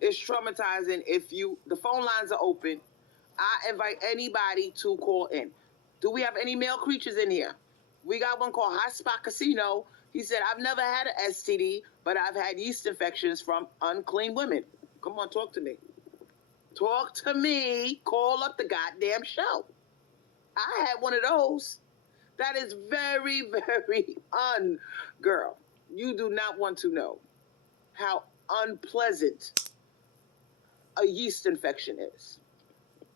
It's traumatizing. The phone lines are open. I invite anybody to call in. Do we have any male creatures in here? We got one called Hot Spot Casino. He said, I've never had an STD, but I've had yeast infections from unclean women. Come on, talk to me. Talk to me. Call up the goddamn show. I had one of those. That is very, very girl. You do not want to know how unpleasant a yeast infection is.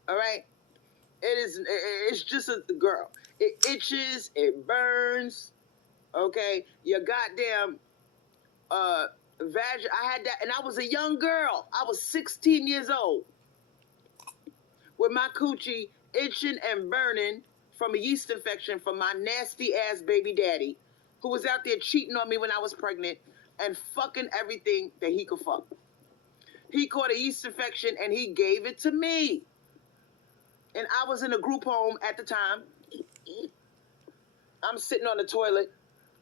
All right? It's just a girl. It itches, it burns. Okay? Your goddamn I had that, and I was a young girl. I was 16 years old. With my coochie itching and burning from a yeast infection from my nasty ass baby daddy, who was out there cheating on me when I was pregnant and fucking everything that he could fuck. He caught a yeast infection and he gave it to me. And I was in a group home at the time. I'm sitting on the toilet.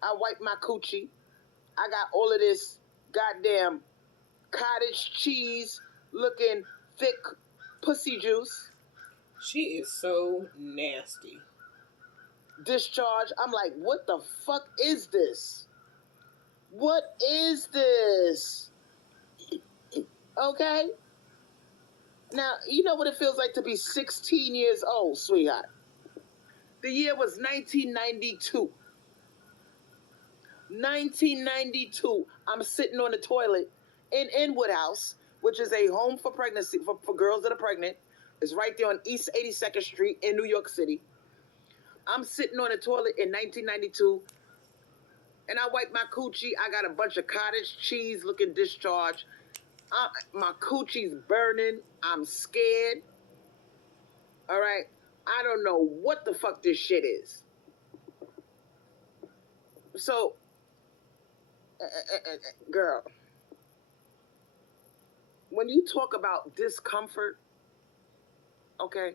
I wipe my coochie. I got all of this goddamn cottage cheese looking thick pussy juice. She is so nasty. Discharge. I'm like, what the fuck is this? What is this? Okay? Now, you know what it feels like to be 16 years old, sweetheart. The year was 1992. 1992. I'm sitting on the toilet in Inwood House, which is a home for pregnancy, for girls that are pregnant. It's right there on East 82nd Street in New York City. I'm sitting on the toilet in 1992, and I wipe my coochie. I got a bunch of cottage cheese looking discharge. My coochie's burning. I'm scared. All right? I don't know what the fuck this shit is. So, girl, when you talk about discomfort, okay,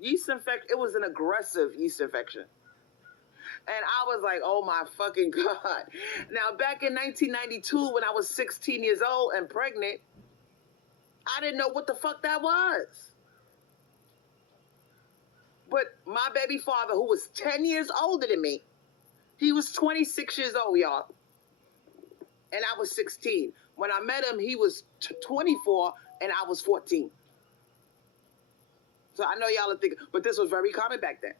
yeast infection, it was an aggressive yeast infection. And I was like, oh my fucking God. Now, back in 1992, when I was 16 years old and pregnant, I didn't know what the fuck that was. But my baby father, who was 10 years older than me, he was 26 years old, y'all. And I was 16. When I met him, he was 24 and I was 14. So I know y'all are thinking, but this was very common back then.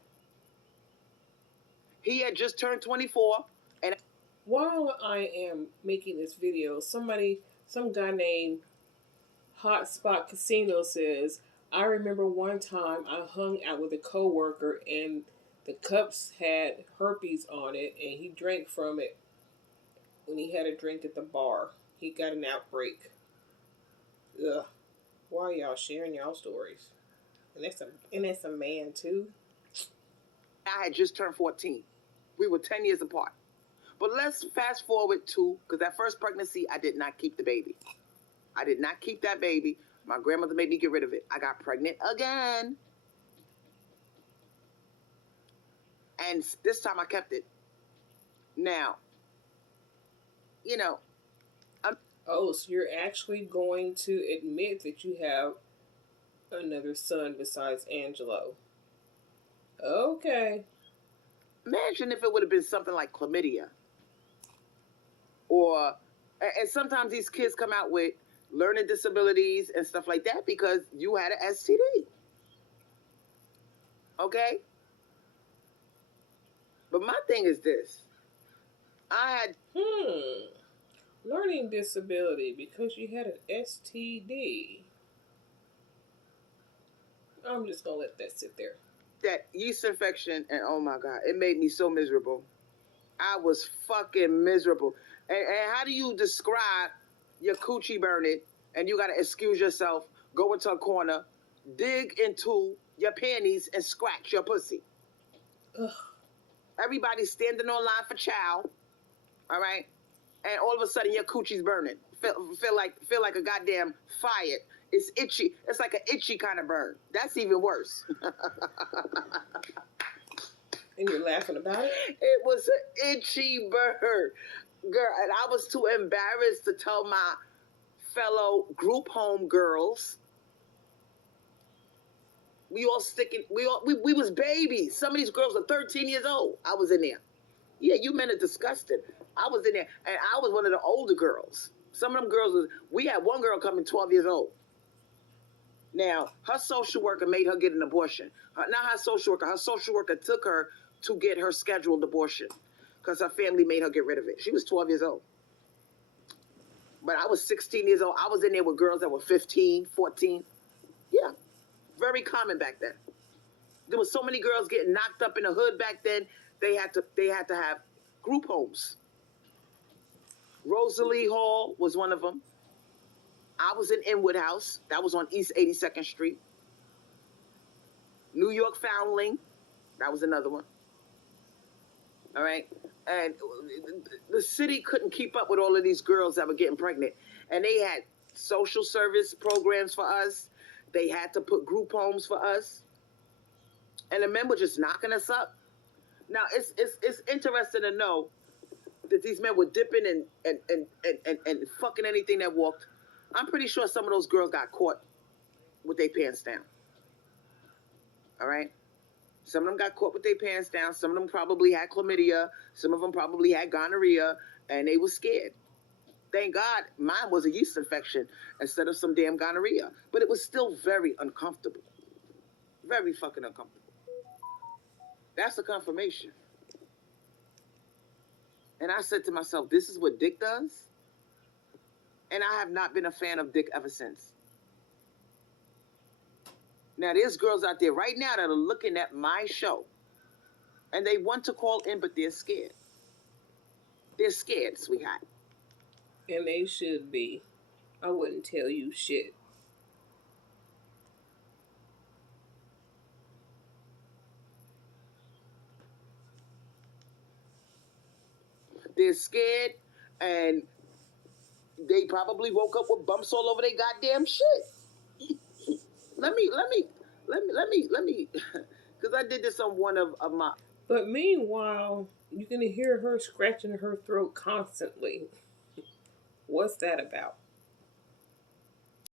He had just turned 24. And while I am making this video, some guy named Hotspot Casino says, I remember one time I hung out with a coworker and the cups had herpes on it and he drank from it when he had a drink at the bar. He got an outbreak. Ugh. Why are y'all sharing y'all stories? And that's a man too. I had just turned 14. We were 10 years apart. But let's fast forward to, because that first pregnancy, I did not keep the baby. I did not keep that baby. My grandmother made me get rid of it. I got pregnant again. And this time I kept it. Now, you know. So you're actually going to admit that you have another son besides Angelo. Okay. Imagine if it would have been something like chlamydia. And sometimes these kids come out with learning disabilities and stuff like that because you had an STD. Okay? But my thing is this. I had... Learning disability because you had an STD. I'm just going to let that sit there. That yeast infection, and oh my God, it made me so miserable. I was fucking miserable. And how do you describe your coochie burning and you got to excuse yourself, go into a corner, dig into your panties and scratch your pussy? Ugh. Everybody's standing on line for chow, all right? And all of a sudden your coochie's burning. Feel like a goddamn fire. It's itchy. It's like an itchy kind of burn. That's even worse. And you're laughing about it? It was an itchy burn. girl, and I was too embarrassed to tell my fellow group home girls. We all sticking. We was babies. Some of these girls are 13 years old. I was in there. Yeah, you men are disgusting. I was in there, and I was one of the older girls. Some of them girls was. We had one girl coming 12 years old. Now her social worker made her get an abortion. Not her social worker. Her social worker took her to get her scheduled abortion because her family made her get rid of it. She was 12 years old. But I was 16 years old. I was in there with girls that were 15, 14. Yeah, very common back then. There was so many girls getting knocked up in the hood back then. They had to have group homes. Rosalie Hall was one of them. I was in Inwood House. That was on East 82nd Street. New York Foundling. That was another one. All right. And the city couldn't keep up with all of these girls that were getting pregnant. And they had social service programs for us. They had to put group homes for us. And the men were just knocking us up. Now, it's interesting to know that these men were dipping and fucking anything that walked. I'm pretty sure some of those girls got caught with their pants down. All right? Some of them got caught with their pants down. Some of them probably had chlamydia. Some of them probably had gonorrhea, and they were scared. Thank God mine was a yeast infection instead of some damn gonorrhea. But it was still very uncomfortable. Very fucking uncomfortable. That's a confirmation. And I said to myself, this is what dick does? And I have not been a fan of dick ever since. Now, there's girls out there right now that are looking at my show. And they want to call in, but they're scared. They're scared, sweetheart. And they should be. I wouldn't tell you shit. They're scared, and they probably woke up with bumps all over their goddamn shit. Let me, because I did this on one of my. But meanwhile, you're going to hear her scratching her throat constantly. What's that about?